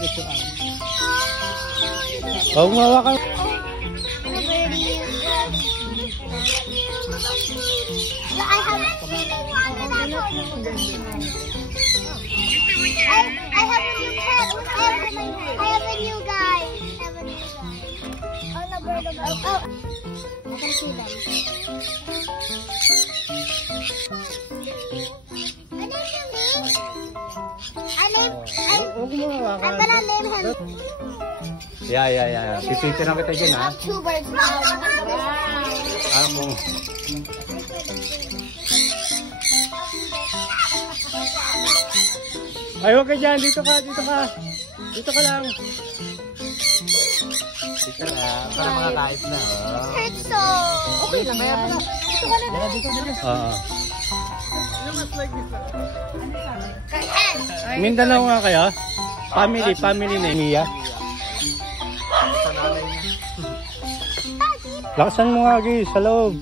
Ito ang. Oh, mawa ka. I have a new pet. I have a new guy. Oh, no, bird. Oh, I can see them. I'm gonna name him. Yeah. Tititi na kita dyan, I ha? have two birds now. Ako. Ay, huwag ka dyan. Dito ka. Dito ka lang. Dito ka. Para makakait na. Hurts so. Okay lang yan. Dito ka na. Dito. Oo. Mindanao nga kaya? Family na Mia. Lakasan mo nga, Gi, sa loob.